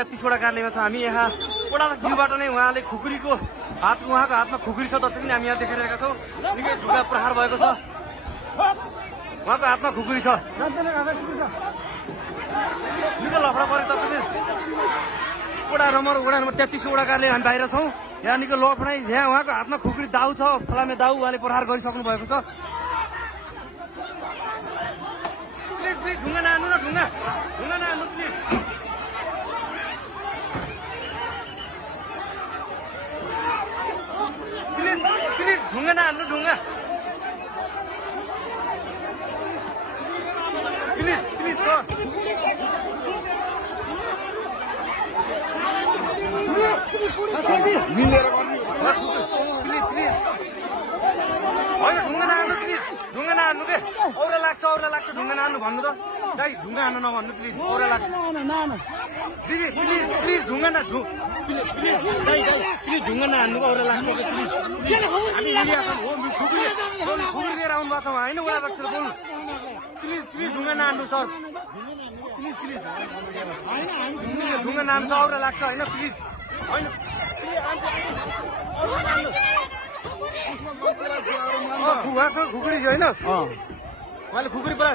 33वटा कार्यालयमा छ हामी। यहाँ वडा जिउबाट नै उहाँले खुकुरीको उहाँको हातमा खुकुरी छ। दर्शक पनि हामी यहाँ देखिरहेका छौँ। निकै ढुङ्गा प्रहार भएको छ। उहाँको हातमा खुकुरी छ। निकै लफडा पऱ्यो। दर्शक वडा नम्बर 33 वडा कार्यालय हामी बाहिर छौँ। यहाँ निकै लफडा। यहाँ उहाँको हातमा खुकुरी दाउ छ, फलामे दाउ। उहाँले प्रहार गरिसक्नु भएको छ। प्लिज ढुङ्गा नहान्नु न, ढुङ्गा नहान्नु प्लिज। प्लिज ढुङ्गा नहान्नु, ढुङ्गा प्लिज सर। मिलेर गर्नु प्लिज होइन ढुङ्गा नहान्नु प्लिज। ढुङ्गा नहान्नु के औरा लाग्छ ढुङ्गा नहान्नु भन्नु त दाइ। ढुङ्गा हान्नु नभन्नु प्लिज, औरा लाग्छ। दिदी प्लिज ढुङ्गा प्लिज ढुङ्गा नहान्नु औरा लाग्छ कि प्लिज। हामी मिडिया छौँ हो, खुकुरी लिएर आउनु भएको छ होइन। उहाँ लाग्छ बोल्नु प्लिज ढुङ्गा नहान्नु सर। प्लिज ढुङ्गा नहान्नु छ, औरा लाग्छ होइन प्लिज। होइन खुकुरी होइन, उहाँले खुकुरी पुरा